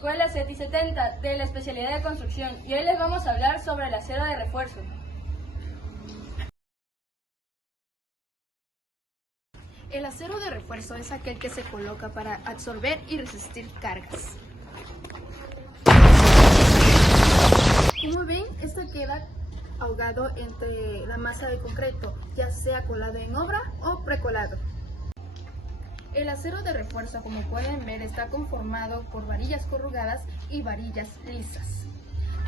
Escuela CETI 70 de la especialidad de construcción y hoy les vamos a hablar sobre el acero de refuerzo. El acero de refuerzo es aquel que se coloca para absorber y resistir cargas. Como ven, este queda ahogado entre la masa de concreto, ya sea colado en obra o precolado. El acero de refuerzo, como pueden ver, está conformado por varillas corrugadas y varillas lisas.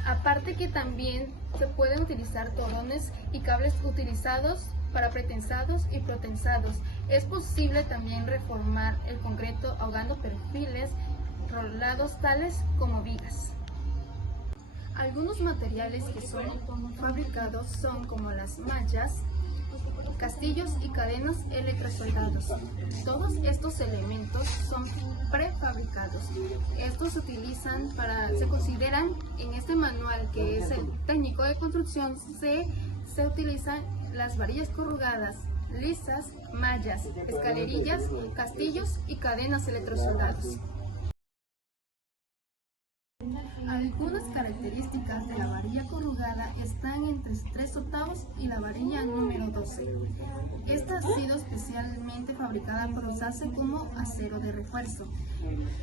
Aparte que también se pueden utilizar torones y cables utilizados para pretensados y protensados. Es posible también reformar el concreto ahogando perfiles rolados tales como vigas. Algunos materiales que son fabricados son como las mallas, castillos y cadenas electrosoldados. Todos estos elementos son prefabricados. Estos se consideran en este manual, que es el técnico de construcción, se utilizan las varillas corrugadas, lisas, mallas, escalerillas, castillos y cadenas electrosoldados. Algunas características de la varilla corrugada están entre 3/8 y la varilla número 12. Esta ha sido especialmente fabricada para usarse como acero de refuerzo.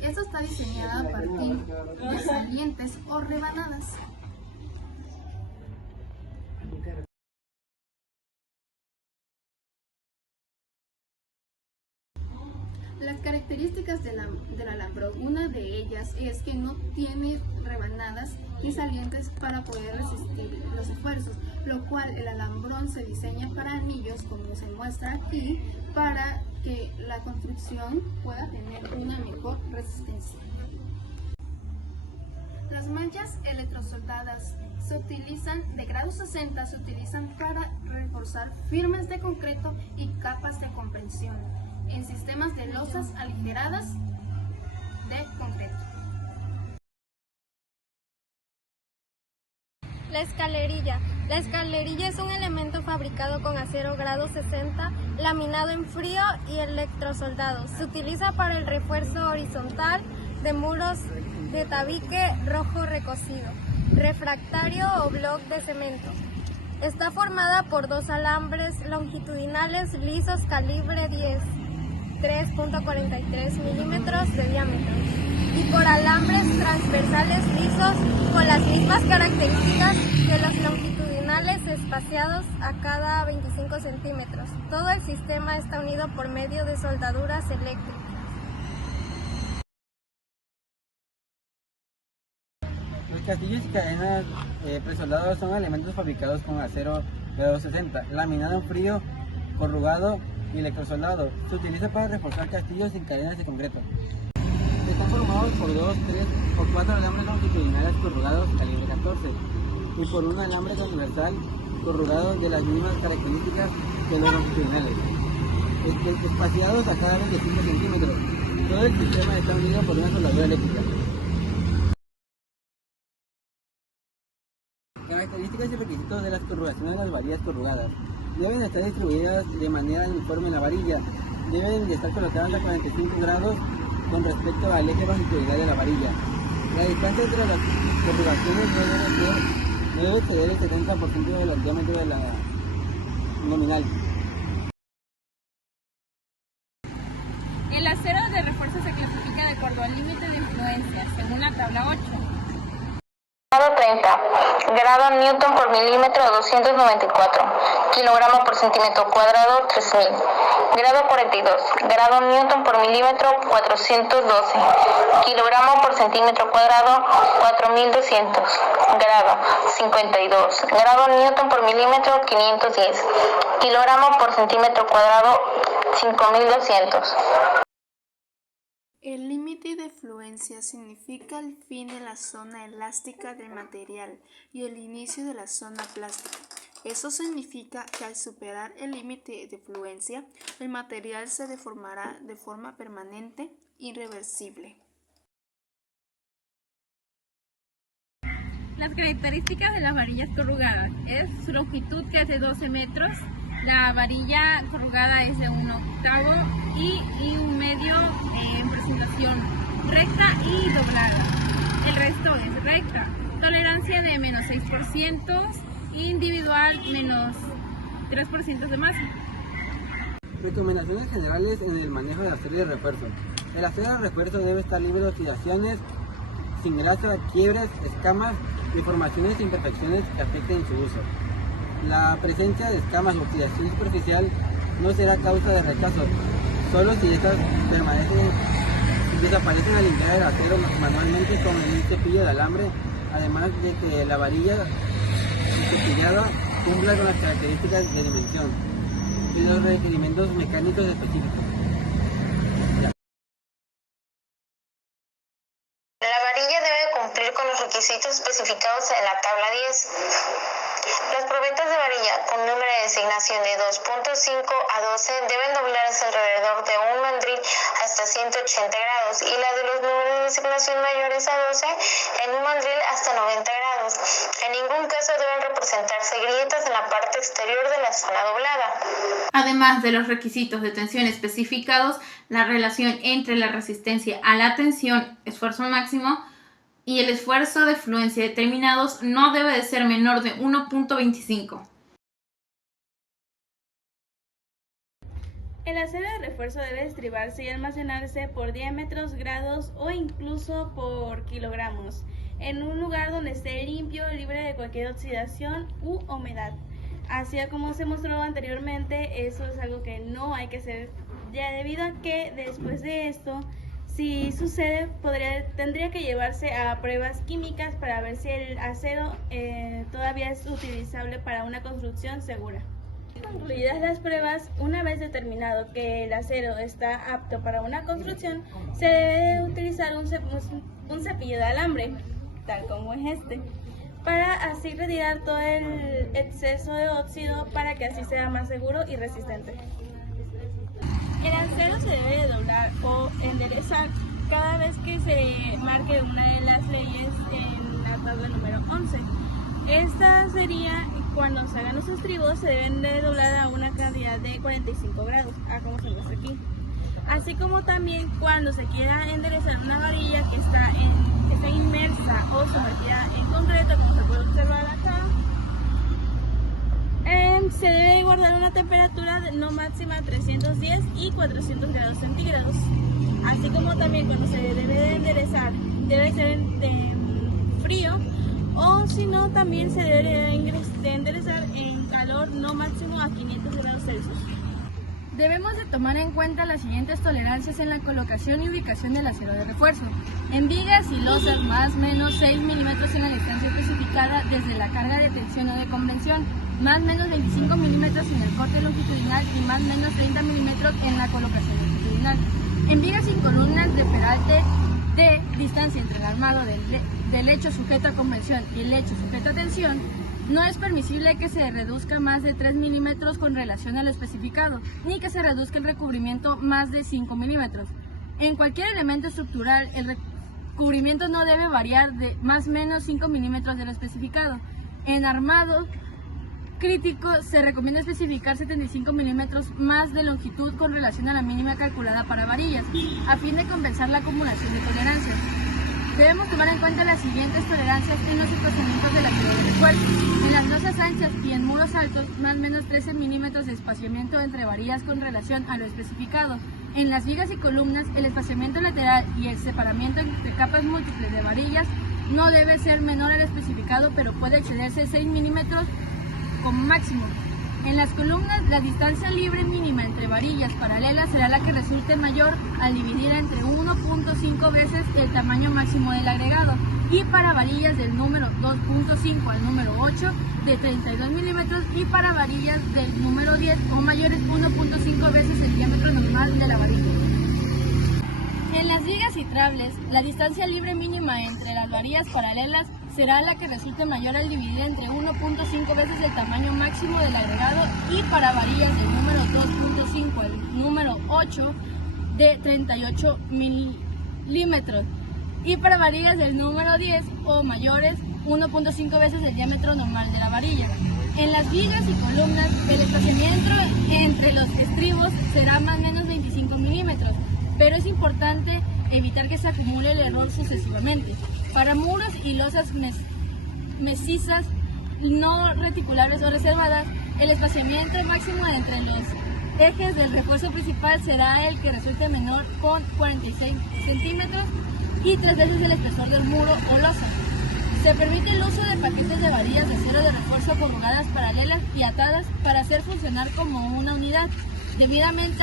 Esta está diseñada a partir de salientes o rebanadas. Las características del alambrón, una de ellas es que no tiene rebanadas ni salientes para poder resistir los esfuerzos, lo cual el alambrón se diseña para anillos, como se muestra aquí, para que la construcción pueda tener una mejor resistencia. Las mallas electrosoldadas se utilizan de grado 60, se utilizan para reforzar firmes de concreto y capas de comprensión en sistemas de losas aligeradas de concreto. La escalerilla. La escalerilla es un elemento fabricado con acero grado 60, laminado en frío y electrosoldado. Se utiliza para el refuerzo horizontal de muros de tabique rojo recocido, refractario o bloc de cemento. Está formada por dos alambres longitudinales lisos calibre 10. 3.43 milímetros de diámetro y por alambres transversales lisos con las mismas características que los longitudinales espaciados a cada 25 centímetros. Todo el sistema está unido por medio de soldaduras eléctricas. Los castillos y cadenas presoldados son elementos fabricados con acero grado 60, laminado en frío, corrugado y electrosoldado. Se utiliza para reforzar castillos en cadenas de concreto. Están formados por 2, 3 o 4 alambres longitudinales corrugados calibre 14 y por un alambre transversal corrugado de las mismas características que los longitudinales, espaciados a cada 25 centímetros. Todo el sistema está unido por una soldadura eléctrica. Características y requisitos de las corrugaciones de las varillas corrugadas. Deben estar distribuidas de manera uniforme en la varilla. Deben de estar colocadas a 45 grados con respecto al eje longitudinal de la varilla. La distancia entre las corrugaciones no debe exceder el 70% del diámetro de la nominal. El acero de refuerzo se clasifica de acuerdo al límite de influencia, según la tabla 8. Grado 30, grado Newton por milímetro 294, kilogramo por centímetro cuadrado 3000, grado 42, grado Newton por milímetro 412, kilogramo por centímetro cuadrado 4200, grado 52, grado Newton por milímetro 510, kilogramo por centímetro cuadrado 5200. El límite de fluencia significa el fin de la zona elástica del material y el inicio de la zona plástica. Eso significa que al superar el límite de fluencia, el material se deformará de forma permanente, irreversible. Las características de las varillas corrugadas es su longitud, que es de 12 metros, la varilla corrugada es de 1/8 y un medio en presentación recta y doblada. el resto es recta. Tolerancia de menos 6%, individual menos 3% de masa. Recomendaciones generales en el manejo del acero de refuerzo. El acero de refuerzo debe estar libre de oxidaciones, sin grasa, quiebres, escamas y formaciones e imperfecciones que afecten su uso. La presencia de escamas o oxidación superficial no será causa de rechazo, solo si estas desaparecen al limpiar el acero manualmente con un cepillo de alambre, además de que la varilla cepillada cumpla con las características de dimensión y los requerimientos mecánicos específicos. La varilla debe cumplir con los requisitos especificados en la tabla 10. Las probetas de varilla con número de designación de 2.5 a 12 deben doblarse alrededor de un mandril hasta 180 grados y la de los números de designación mayores a 12 en un mandril hasta 90 grados. En ningún caso deben representarse grietas en la parte exterior de la zona doblada. Además de los requisitos de tensión especificados, la relación entre la resistencia a la tensión, esfuerzo máximo, y el esfuerzo de fluencia determinados no debe de ser menor de 1.25. El acero de refuerzo debe estribarse y almacenarse por diámetros, grados o incluso por kilogramos, en un lugar donde esté limpio, libre de cualquier oxidación u humedad. Así como se mostró anteriormente, eso es algo que no hay que hacer, ya debido a que después de esto, si sucede, tendría que llevarse a pruebas químicas para ver si el acero todavía es utilizable para una construcción segura. Concluidas las pruebas, una vez determinado que el acero está apto para una construcción, se debe utilizar un cepillo de alambre, tal como es este, para así retirar todo el exceso de óxido para que así sea más seguro y resistente. El acero se debe doblar o enderezar cada vez que se marque una de las leyes en la tabla número 11. Esta sería cuando se hagan los estribos, se deben de doblar a una cantidad de 45 grados, como se muestra aquí. Así como también cuando se quiera enderezar una varilla que está inmersa o sumergida en concreto, como se puede observar acá, se debe guardar una temperatura no máxima de 310 y 400 grados centígrados. Así como también cuando se debe de enderezar, debe ser frío, o si no, también se debe de enderezar en calor no máximo a 500 grados Celsius. Debemos de tomar en cuenta las siguientes tolerancias en la colocación y ubicación del acero de refuerzo. En vigas y losas más o menos 6 milímetros en la distancia especificada desde la carga de tensión o de convención, más o menos 25 milímetros en el corte longitudinal y más o menos 30 milímetros en la colocación longitudinal. En vigas sin columnas de peralte de distancia entre el armado del lecho sujeto a convención y el lecho sujeto a tensión, no es permisible que se reduzca más de 3 milímetros con relación a lo especificado, ni que se reduzca el recubrimiento más de 5 milímetros. En cualquier elemento estructural, el recubrimiento no debe variar de más o menos 5 milímetros de lo especificado. En armado crítico se recomienda especificar 75 milímetros más de longitud con relación a la mínima calculada para varillas, a fin de compensar la acumulación de tolerancias. Debemos tomar en cuenta las siguientes tolerancias en los espaciamientos del acero de refuerzo. En las losas anchas y en muros altos, más o menos 13 milímetros de espaciamiento entre varillas con relación a lo especificado. En las vigas y columnas, el espaciamiento lateral y el separamiento entre capas múltiples de varillas no debe ser menor al especificado, pero puede excederse 6 milímetros como máximo. En las columnas, la distancia libre mínima entre varillas paralelas será la que resulte mayor al dividir entre 1.5 veces el tamaño máximo del agregado, y para varillas del número 2.5 al número 8 de 32 milímetros y para varillas del número 10 o mayores 1.5 veces el diámetro normal de la varilla. En las vigas y trables, la distancia libre mínima entre las varillas paralelas será la que resulte mayor al dividir entre 1.5 veces el tamaño máximo del agregado, y para varillas del número 2.5 al número 8 de 38 milímetros y para varillas del número 10 o mayores 1.5 veces el diámetro normal de la varilla. En las vigas y columnas, el espaciamiento entre los estribos será más o menos 25 milímetros, pero es importante evitar que se acumule el error sucesivamente. Para muros y losas macizas no reticulares o reservadas, el espaciamiento máximo entre los ejes del refuerzo principal será el que resulte menor, con 46 centímetros y 3 veces el espesor del muro o losa. Se permite el uso de paquetes de varillas de acero de refuerzo corrugadas paralelas y atadas para hacer funcionar como una unidad, debidamente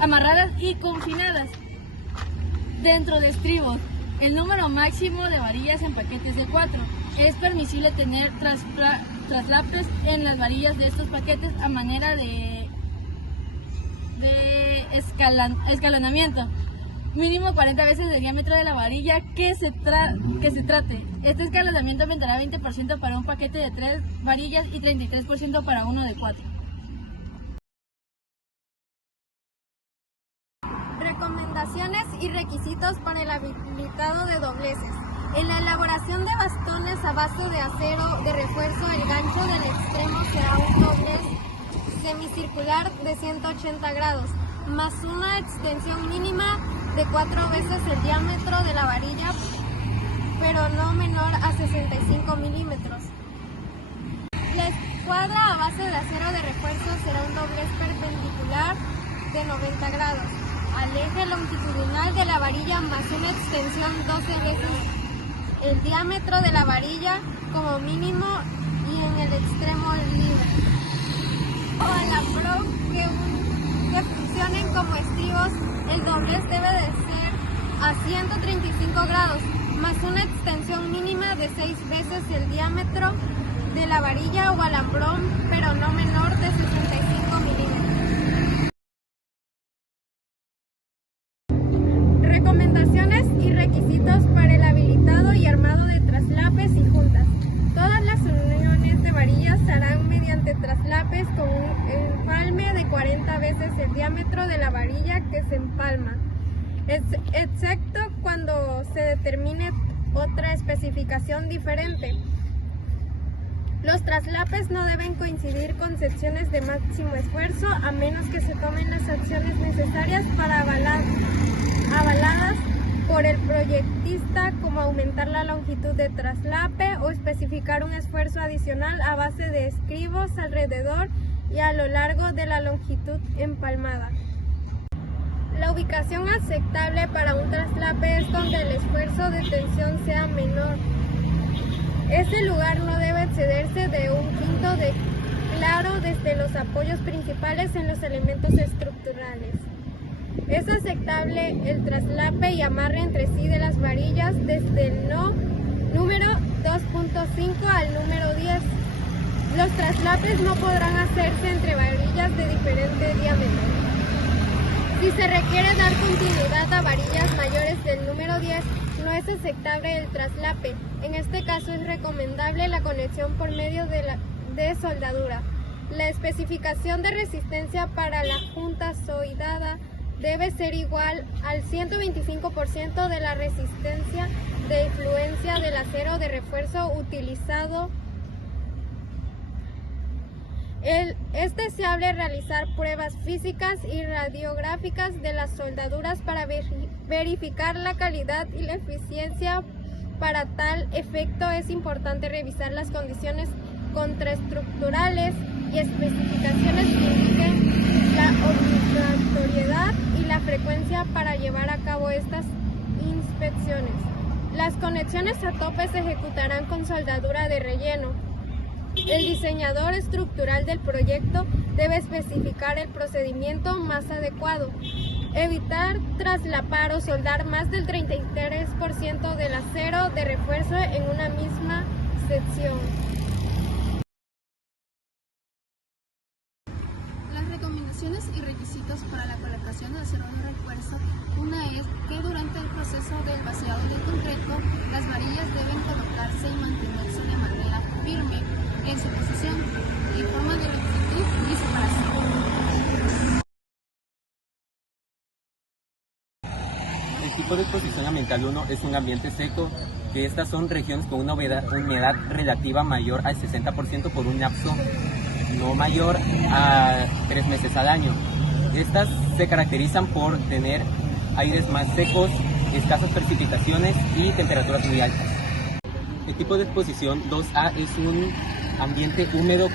amarradas y confinadas dentro de estribos. El número máximo de varillas en paquetes de 4. Es permisible tener traslapes en las varillas de estos paquetes a manera de escalonamiento. Mínimo 40 veces el diámetro de la varilla que se trate. Este escalonamiento aumentará 20% para un paquete de 3 varillas y 33% para uno de 4. Recomendaciones y requisitos para el habilitado de dobleces. En la elaboración de bastones a base de acero de refuerzo, el gancho del extremo será un doblez semicircular de 180 grados, más una extensión mínima de 4 veces el diámetro de la varilla, pero no menor a 65 milímetros. La escuadra a base de acero de refuerzo será un doblez perpendicular de 90 grados al eje longitudinal de la varilla, más una extensión 12 veces el diámetro de la varilla como mínimo y en el extremo libre. O alambrón que funcionen como estribos, el doblez debe de ser a 135 grados, más una extensión mínima de 6 veces el diámetro de la varilla o alambrón, pero no menor de 65 milímetros. Recomendaciones y requisitos para el habilitado y armado de traslapes y juntas. Todas las uniones de varillas se harán mediante traslapes con un empalme de 40 veces el diámetro de la varilla que se empalma, excepto cuando se determine otra especificación diferente. Los traslapes no deben coincidir con secciones de máximo esfuerzo, a menos que se tomen las acciones necesarias para avaladas por el proyectista, como aumentar la longitud de traslape o especificar un esfuerzo adicional a base de estribos alrededor y a lo largo de la longitud empalmada. La ubicación aceptable para un traslape es donde el esfuerzo de tensión sea menor. Ese lugar no debe excederse de 1/5 de claro desde los apoyos principales en los elementos estructurales. Es aceptable el traslape y amarre entre sí de las varillas desde el número 2.5 al número 10. Los traslapes no podrán hacerse entre varillas de diferente diámetro. Si se requiere dar continuidad a varillas mayores del número 10, no es aceptable el traslape. En este caso es recomendable la conexión por medio de soldadura. La especificación de resistencia para la junta soldada debe ser igual al 125% de la resistencia de influencia del acero de refuerzo utilizado. Es deseable realizar pruebas físicas y radiográficas de las soldaduras para verificar la calidad y la eficiencia. Para tal efecto es importante revisar las condiciones contraestructurales y especificaciones que indiquen la obligatoriedad y la frecuencia para llevar a cabo estas inspecciones. Las conexiones a tope se ejecutarán con soldadura de relleno. El diseñador estructural del proyecto debe especificar el procedimiento más adecuado. Evitar traslapar o soldar más del 33% del acero de refuerzo en una misma sección. Las recomendaciones y requisitos para la colocación de acero de refuerzo. Una es que durante el proceso del vaciado del concreto, las varillas deben colocarse y mantenerse de manera firme en su posición, en forma de rectitud y separación. El tipo de exposición ambiental 1 es un ambiente seco, que estas son regiones con una humedad relativa mayor al 60% por un lapso no mayor a 3 meses al año. Estas se caracterizan por tener aires más secos escasas precipitaciones y temperaturas muy altas. El tipo de exposición 2A es un ambiente húmedo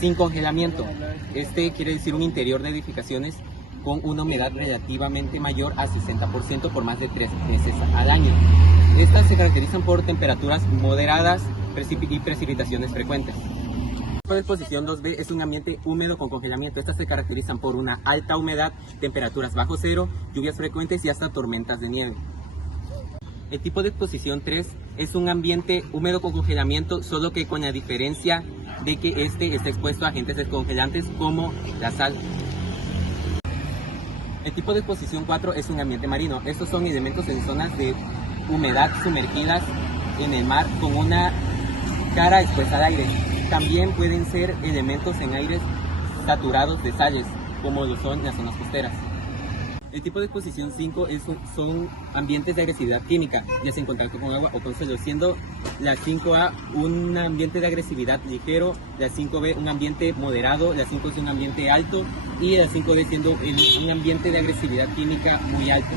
sin congelamiento. Este quiere decir un interior de edificaciones con una humedad relativamente mayor a 60% por más de 3 meses al año. Estas se caracterizan por temperaturas moderadas y precipitaciones frecuentes. El tipo de exposición 2B es un ambiente húmedo con congelamiento. Estas se caracterizan por una alta humedad, temperaturas bajo cero, lluvias frecuentes y hasta tormentas de nieve. El tipo de exposición 3 es un ambiente húmedo con congelamiento, solo que con la diferencia de que este está expuesto a agentes descongelantes como la sal. El tipo de exposición 4 es un ambiente marino. Estos son elementos en zonas de humedad sumergidas en el mar con una cara expuesta al aire. También pueden ser elementos en aires saturados de sales, como lo son las zonas costeras. El tipo de exposición 5 son ambientes de agresividad química, ya sea en contacto con agua o con suelo, siendo la 5A un ambiente de agresividad ligero, la 5B un ambiente moderado, la 5 es un ambiente alto y la 5D siendo un ambiente de agresividad química muy alto.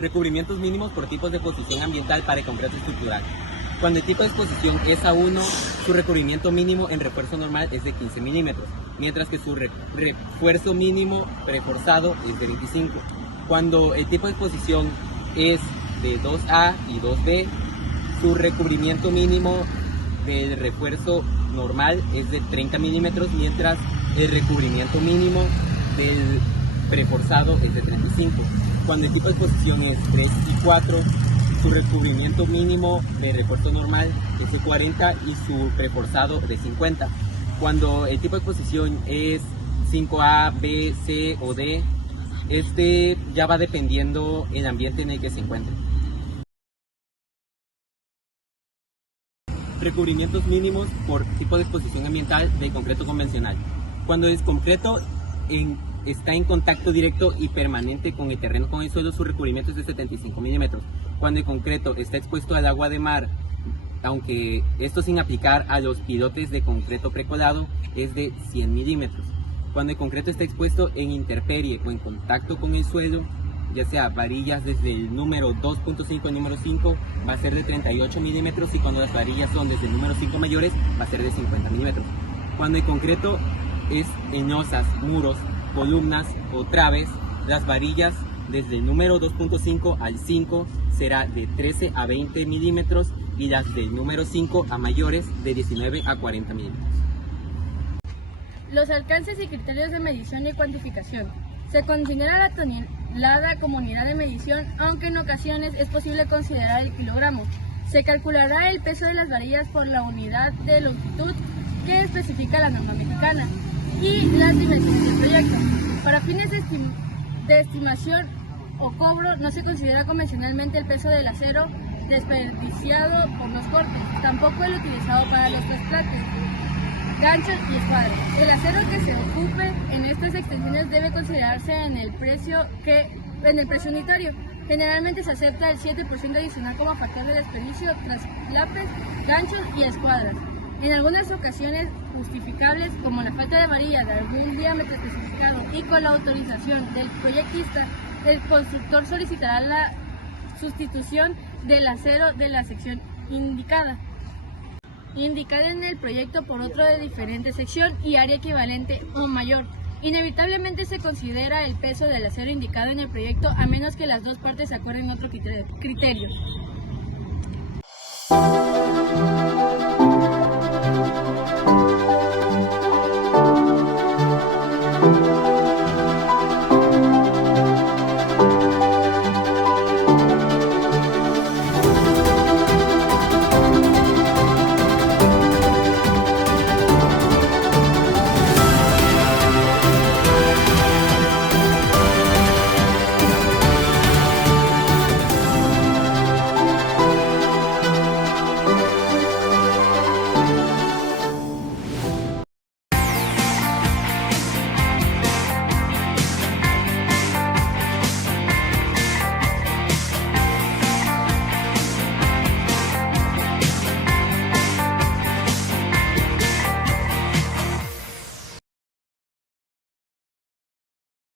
Recubrimientos mínimos por tipos de exposición ambiental para el concreto estructural. Cuando el tipo de exposición es A1, su recubrimiento mínimo en refuerzo normal es de 15 milímetros, mientras que su refuerzo mínimo reforzado es de 25. Cuando el tipo de exposición es de 2A y 2B, su recubrimiento mínimo del refuerzo normal es de 30 milímetros, mientras el recubrimiento mínimo del reforzado es de 35. Cuando el tipo de exposición es 3 y 4, su recubrimiento mínimo de refuerzo normal es de 40 y su reforzado de 50. Cuando el tipo de exposición es 5A, B, C o D, este ya va dependiendo el ambiente en el que se encuentre. Recubrimientos mínimos por tipo de exposición ambiental del concreto convencional. Cuando el concreto está en contacto directo y permanente con el terreno, con el suelo, su recubrimiento es de 75 milímetros. Cuando el concreto está expuesto al agua de mar, aunque esto sin aplicar a los pilotes de concreto precolado, es de 100 milímetros. Cuando el concreto está expuesto en intemperie o en contacto con el suelo, ya sea varillas desde el número 2.5 al número 5, va a ser de 38 milímetros, y cuando las varillas son desde el número 5 mayores, va a ser de 50 milímetros. Cuando el concreto es en losas, muros, columnas o traves, las varillas desde el número 2.5 al 5 será de 13 a 20 milímetros y las del número 5 a mayores de 19 a 40 milímetros. Los alcances y criterios de medición y cuantificación. Se considera la tonelada como unidad de medición, aunque en ocasiones es posible considerar el kilogramo. Se calculará el peso de las varillas por la unidad de longitud que especifica la norma mexicana y las dimensiones del proyecto. Para fines de estimación o cobro, no se considera convencionalmente el peso del acero desperdiciado por los cortes, tampoco el utilizado para los trasplantes, ganchos y escuadras. El acero que se ocupe en estas extensiones debe considerarse en el precio unitario. Generalmente se acepta el 7% adicional como factor de desperdicio, traslapes, ganchos y escuadras. En algunas ocasiones justificables, como la falta de varilla de algún diámetro especificado y con la autorización del proyectista, el constructor solicitará la sustitución del acero de la sección indicada en el proyecto por otro de diferente sección y área equivalente o mayor. Inevitablemente se considera el peso del acero indicado en el proyecto a menos que las dos partes acuerden otro criterio.